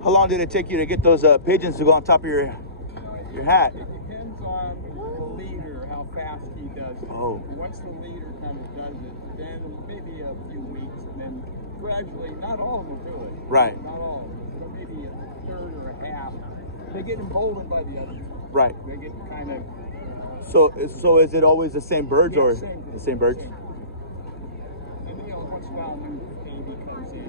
How long did it take you to get those pigeons to go on top of your hat? It depends on the leader, how fast he does it. Oh. Once the leader kind of does it, then maybe a few weeks, and then gradually, not all of them will do it. Right. Not all of them, but maybe a third or a half. They get emboldened by the others. Right. They get kind of... So is it always the same birds, Yeah, or same the same birds? Same. And once in a while, a new baby comes in.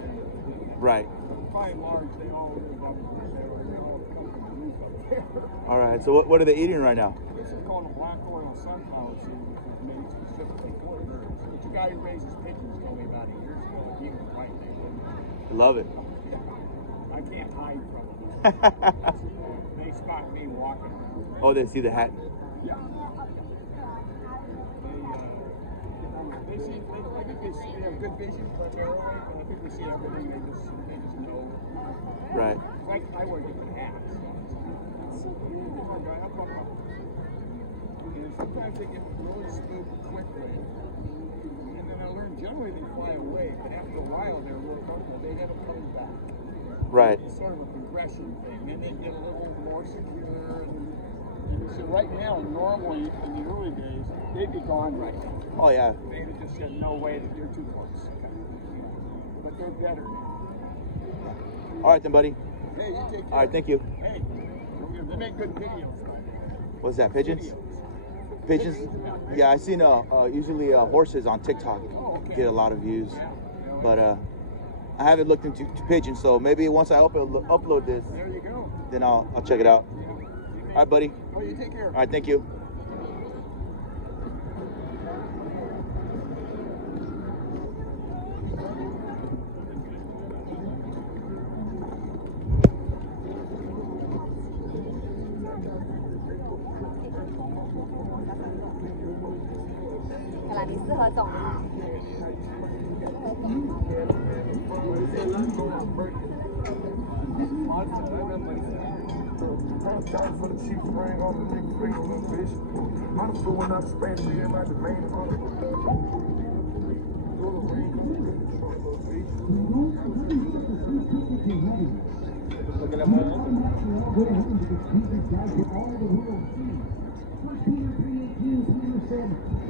Right. By and large, they all live up there. They all come from the roof up there. All right. So what are they eating right now? This is called a black oil sunflower seed, which is made specifically for birds. Which a guy who raises pigeons told me about 8 years ago. He was right there. I love it. I can't hide from them. They spot me walking around. Oh, they see the hat. Yeah. They see. I think they have good vision primarily. I think they see everything. They just know. Right. Like I wear different hats. And sometimes they get really spooked quickly. And then I learned generally they fly away, but after a while they're more comfortable. They end up coming back. Right. It's sort of a progression thing. Then they get a little more secure. And so right now, normally in the early days, they'd be gone right now. Oh yeah. They'd have just said, no way, that they're too close. But they're better. All right then, buddy. Hey, you take care. All right, thank you. Hey, they make good videos, by the way. What's that? Pigeons? Videos. Pigeons? Yeah, I seen usually horses on TikTok okay. get a lot of views, Yeah. but I haven't looked into pigeons. So maybe once I upload this, There you go. then I'll check it out. Yeah. All right, buddy. Oh, you take care. All right, thank you.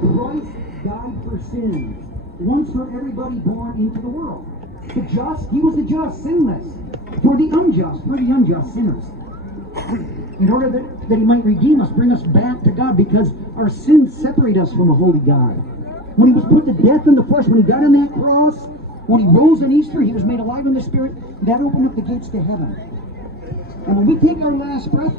Christ died for sins, once for everybody born into the world. The just, he was the just, sinless. For the unjust, sinners. In order that he might redeem us, bring us back to God, because our sins separate us from a holy God. When he was put to death in the flesh, when he died on that cross, when he rose on Easter, he was made alive in the Spirit, that opened up the gates to heaven. And when we take our last breath,